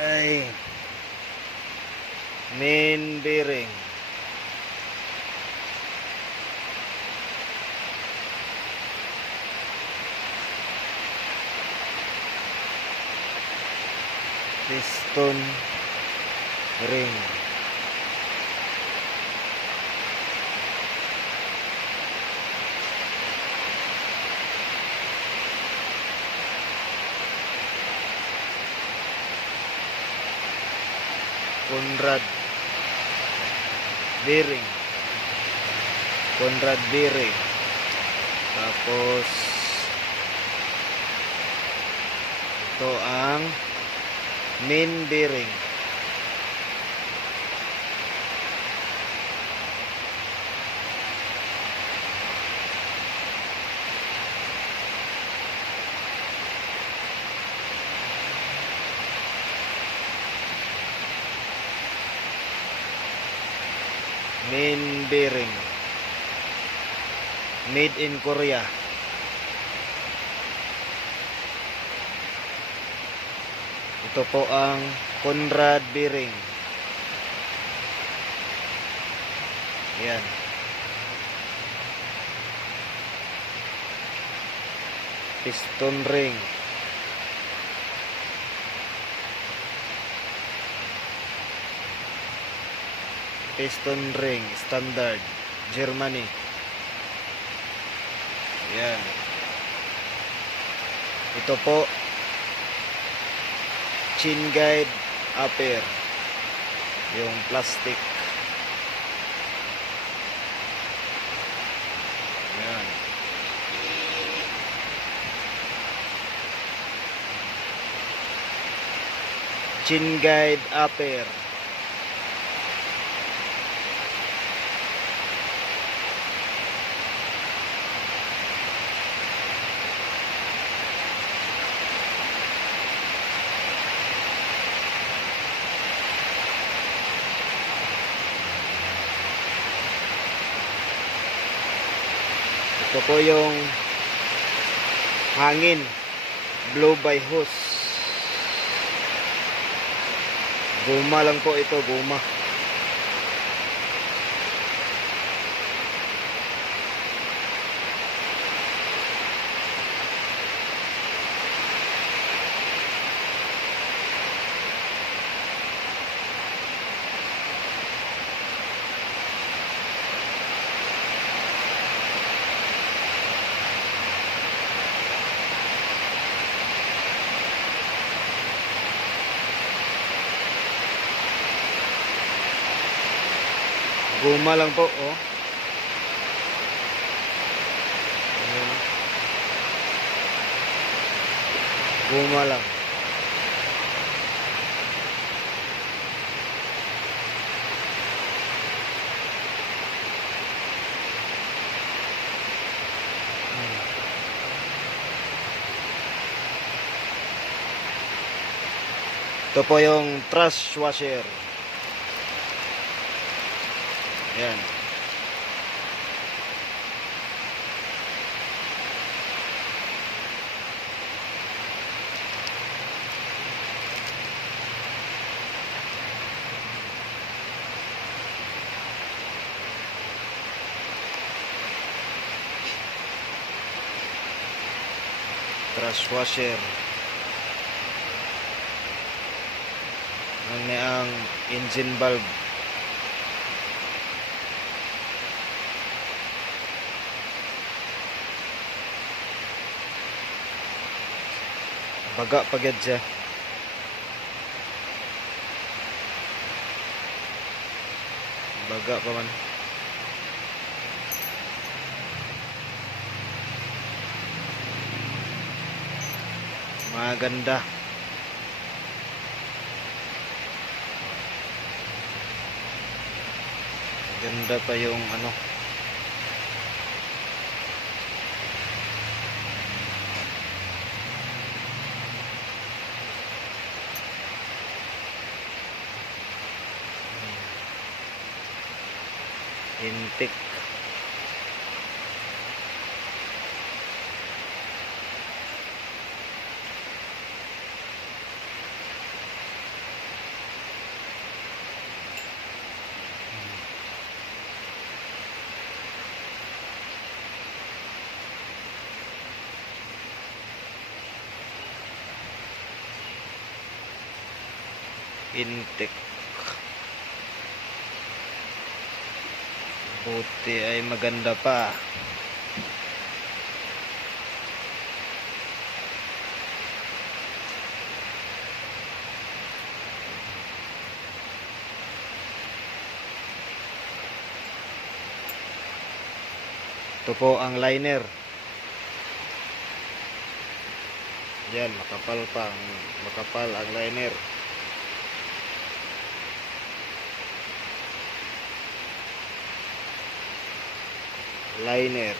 ay main bearing. Piston ring. Conrad bearing. Conrad bearing. Tapos ito ang main bearing. Main bearing. Made in Korea. Ito po ang Conrad bearing. Yan. Piston ring. Piston ring standard Germany. Yan. Ito po chin guide upper, yung plastic. Yan. Chin guide upper. Ito po yung hangin, blow by hose. Guma lang po ito, guma. Guma lang po, oh. Ayan. Guma lang. Ito po yung trash washer. Yan. Trash washer. Ang engine valve. Baga pagad siya. Baga pa man. Maganda. Ganda pa yung ano. Intake. intake. Buti ay maganda pa. Ito po ang liner. Yan, makapal ang liner. Liner.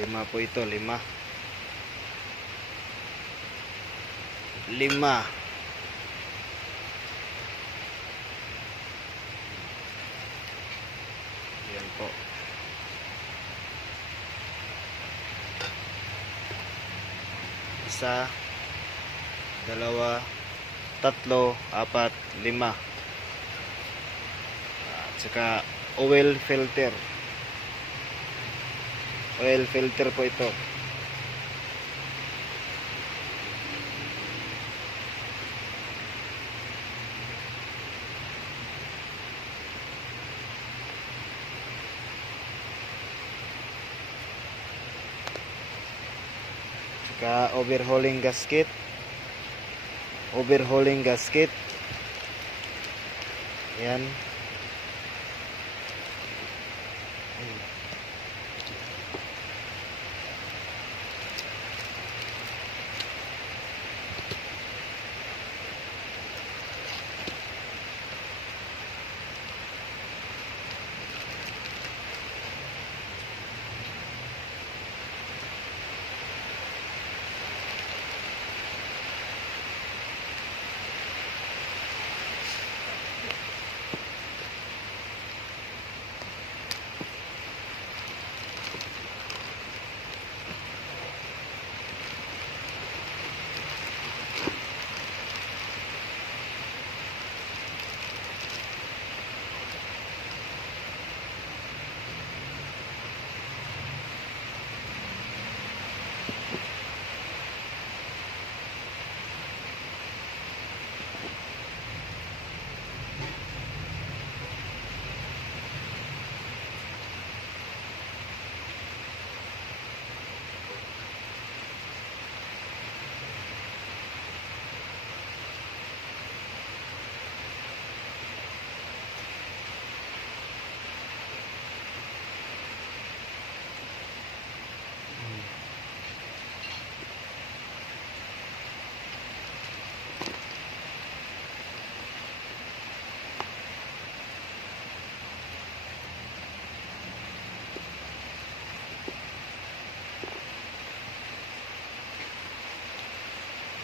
Lima po ito, lima. Yan po. Isa, dalawa, tatlo, apat, lima. At saka oil filter. Oil filter po ito. Saka overhauling gasket. Yan.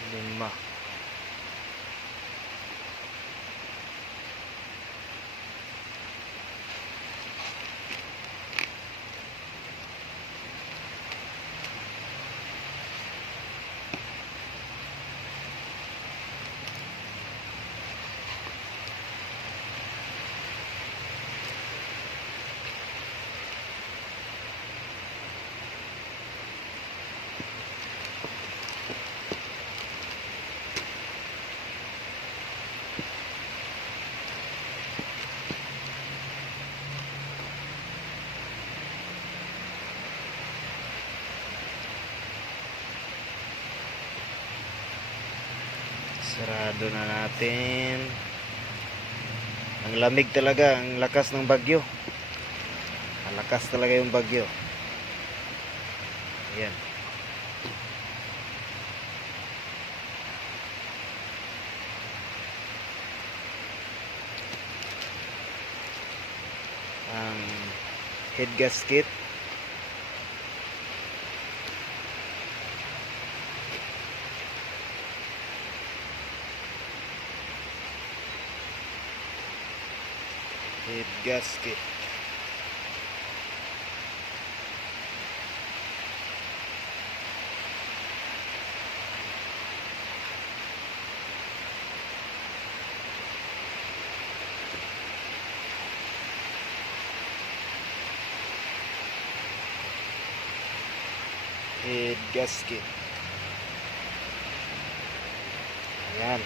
Lima. Sarado na natin. Ang lamig talaga, ang lakas ng bagyo. Ang lakas talaga yung bagyo. Ayan. Ang head gasket. Head gasket. Head gasket. Ayan.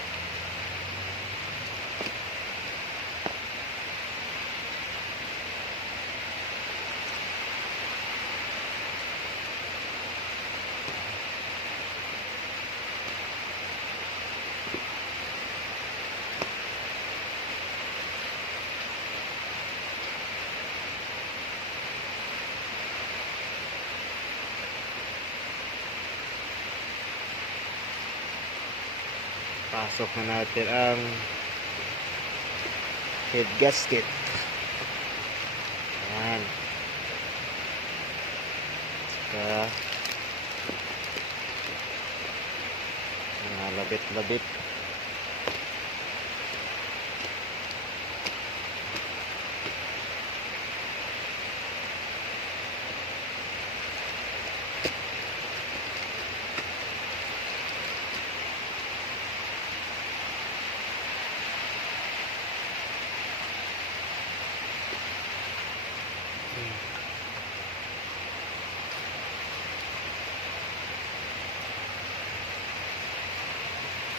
Pasok na natin ang head gasket. Ayan. Saka mga labit-labit.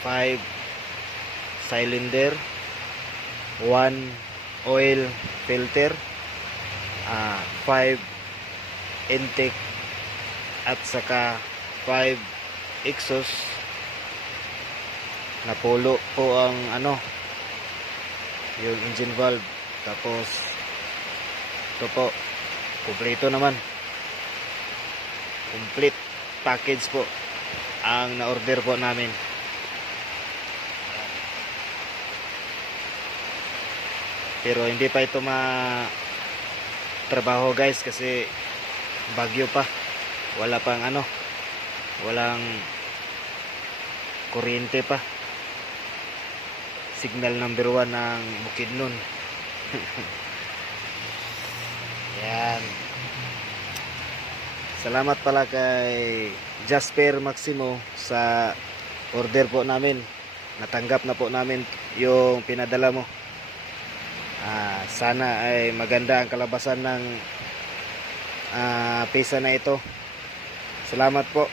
Five cylinder, 1 oil filter, 5 intake, at saka 5 exhaust. Napulo po ang yung engine valve. Tapos ito po, kumpleto naman, complete package po ang na-order po namin. Pero hindi pa ito trabaho guys, kasi bagyo pa, wala pang walang kuryente pa. Signal number 1 ng Bukidnon. Yan. Salamat pala kay Jasper Maximo sa order po namin. Natanggap na po namin yung pinadala mo. Sana ay maganda ang kalabasan ng pisa na ito. Salamat po.